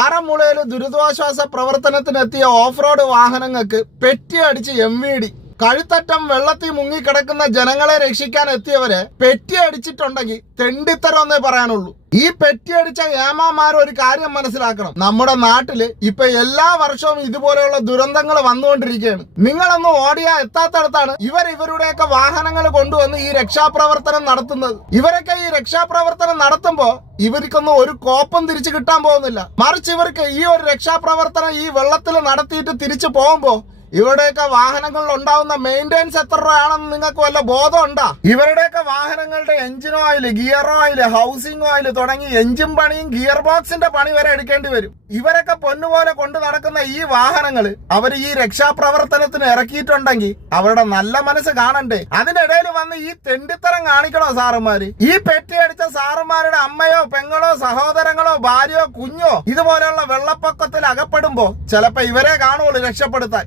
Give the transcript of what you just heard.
ആറന്മുളയിൽ ദുരിതാശ്വാസ പ്രവർത്തനത്തിനെത്തിയ off road വാഹനങ്ങൾക്ക് പെറ്റിയടിച്ച് MVD. കഴുത്തറ്റം വെള്ളത്തിൽ മുങ്ങിക്കിടക്കുന്ന ജനങ്ങളെ രക്ഷിക്കാൻ എത്തിയവരെ പെറ്റിയടിച്ചിട്ടുണ്ടെങ്കിൽ തെണ്ടിത്തരം എന്നേ പറയാനുള്ളൂ. ഈ പെറ്റിയടിച്ച ഏമാമാർ ഒരു കാര്യം മനസ്സിലാക്കണം. നമ്മുടെ നാട്ടില് ഇപ്പൊ എല്ലാ വർഷവും ഇതുപോലെയുള്ള ദുരന്തങ്ങൾ വന്നുകൊണ്ടിരിക്കുകയാണ്. നിങ്ങളൊന്ന് ഓടിയാ എത്താത്തടത്താണ് ഇവരുടെയൊക്കെ വാഹനങ്ങൾ കൊണ്ടുവന്ന് ഈ രക്ഷാപ്രവർത്തനം നടത്തുന്നത്. ഇവരൊക്കെ ഈ രക്ഷാപ്രവർത്തനം നടത്തുമ്പോ ഇവർക്കൊന്നും ഒരു കോപ്പം തിരിച്ചു കിട്ടാൻ പോകുന്നില്ല. മറിച്ച് ഇവർക്ക് ഈ ഒരു രക്ഷാപ്രവർത്തനം ഈ വെള്ളത്തിൽ നടത്തിയിട്ട് തിരിച്ചു പോകുമ്പോ ഇവരുടെയൊക്കെ വാഹനങ്ങളിൽ ഉണ്ടാവുന്ന മെയിൻ്റെനൻസ് എത്ര രൂപയാണെന്ന് നിങ്ങൾക്ക് വല്ല ബോധം ഉണ്ടാ? ഇവരുടെയൊക്കെ വാഹനങ്ങളുടെ engine oil, gear oil, housing oil തുടങ്ങി എഞ്ചിൻ പണിയും ഗിയർ ബോക്സിന്റെ പണി വരെ എടുക്കേണ്ടി വരും. ഇവരൊക്കെ പൊന്നുപോലെ കൊണ്ടു നടക്കുന്ന ഈ വാഹനങ്ങൾ അവർ ഈ രക്ഷാപ്രവർത്തനത്തിന് ഇറക്കിയിട്ടുണ്ടെങ്കിൽ അവരുടെ നല്ല മനസ്സ് കാണണ്ടേ? അതിനിടയിൽ വന്ന് ഈ തെണ്ടിത്തരം കാണിക്കണോ സാറുമാര്? ഈ പെറ്റിയടിച്ച സാറുമാരുടെ അമ്മയോ പെങ്ങളോ സഹോദരങ്ങളോ ഭാര്യയോ കുഞ്ഞോ ഇതുപോലെയുള്ള വെള്ളപ്പൊക്കത്തിൽ അകപ്പെടുമ്പോ ചിലപ്പോ ഇവരെ കാണുള്ളൂ രക്ഷപ്പെടുത്താൻ.